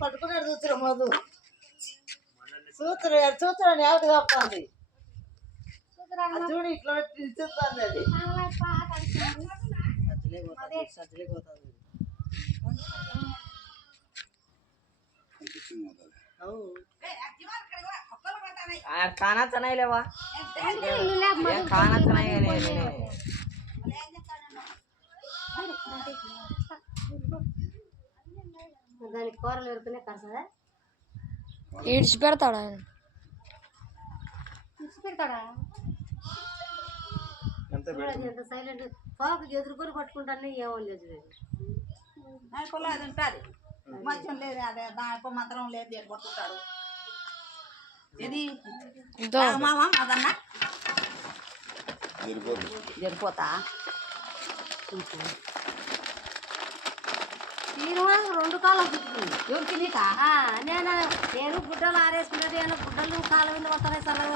పట్టుకున్నాడు చూతురా మధు చూతురా నేవటి కప్పంది చూడు ఇట్లా చూస్తుంది అది సజ్జలే పోతుంది खाना तो नहीं लेवा खाना तो नहीं लेने దాని కూరలు ఎరుకునే కాసదా ఈడ్చి పెడతాడా ఎంత సైలెంట్ పాకు ఎదురుకొని పట్టుకుంటానే ఏమని లేదు అది ఉంటుంది మంచం లేదు అదే దానిపై మాత్రం లేదు పట్టుకుంటాడు ఇది మామ అదన్నా జరిపోతా నేను 2 కాలం చుట్టుకుంది ఎవరికి నీకా నేను గుడ్డలు ఆరేసుకున్నది గుడ్డలు కాలం మీద వస్తాయి చల్లగా